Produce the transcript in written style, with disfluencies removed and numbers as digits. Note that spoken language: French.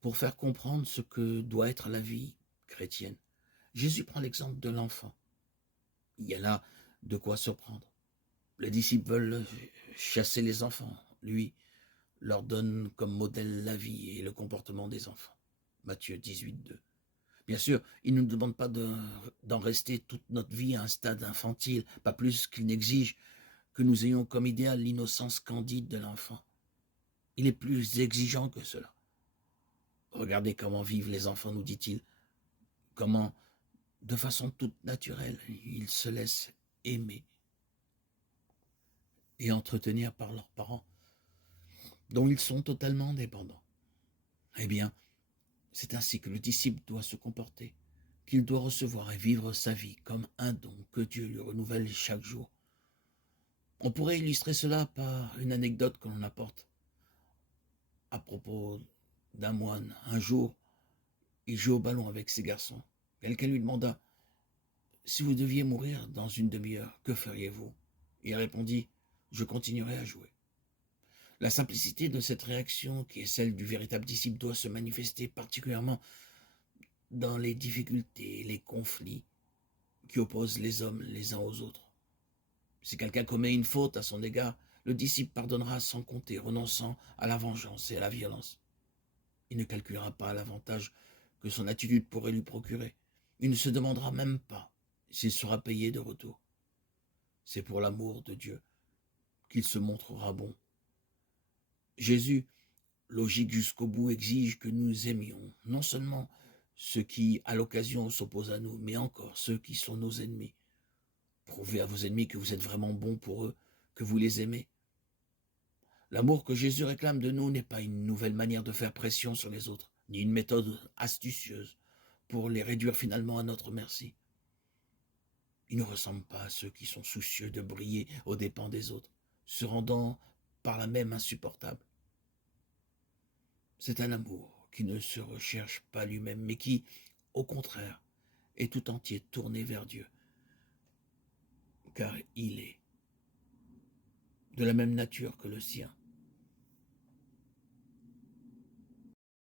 pour faire comprendre ce que doit être la vie chrétienne. Jésus prend l'exemple de l'enfant. Il y a là de quoi surprendre. Les disciples veulent chasser les enfants. Lui leur donne comme modèle la vie et le comportement des enfants. Matthieu 18, 2. Bien sûr, il ne nous demande pas d'en rester toute notre vie à un stade infantile, pas plus qu'il n'exige que nous ayons comme idéal l'innocence candide de l'enfant. Il est plus exigeant que cela. Regardez comment vivent les enfants, nous dit-il, comment, de façon toute naturelle, ils se laissent aimer et entretenir par leurs parents, dont ils sont totalement dépendants. Eh bien, c'est ainsi que le disciple doit se comporter, qu'il doit recevoir et vivre sa vie comme un don que Dieu lui renouvelle chaque jour. On pourrait illustrer cela par une anecdote que l'on apporte à propos d'un moine. Un jour, il jouait au ballon avec ses garçons. Quelqu'un lui demanda: si vous deviez mourir dans une demi-heure, que feriez-vous? Il répondit: je continuerai à jouer. La simplicité de cette réaction, qui est celle du véritable disciple, doit se manifester particulièrement dans les difficultés, les conflits qui opposent les hommes les uns aux autres. Si quelqu'un commet une faute à son égard, le disciple pardonnera sans compter, renonçant à la vengeance et à la violence. Il ne calculera pas l'avantage que son attitude pourrait lui procurer. Il ne se demandera même pas s'il sera payé de retour. C'est pour l'amour de Dieu qu'il se montrera bon. Jésus, logique jusqu'au bout, exige que nous aimions non seulement ceux qui, à l'occasion, s'opposent à nous, mais encore ceux qui sont nos ennemis. Prouvez à vos ennemis que vous êtes vraiment bons pour eux, que vous les aimez. L'amour que Jésus réclame de nous n'est pas une nouvelle manière de faire pression sur les autres, ni une méthode astucieuse pour les réduire finalement à notre merci. Il ne ressemble pas à ceux qui sont soucieux de briller aux dépens des autres, se rendant par là même insupportables. C'est un amour qui ne se recherche pas lui-même, mais qui, au contraire, est tout entier tourné vers Dieu, car il est de la même nature que le sien.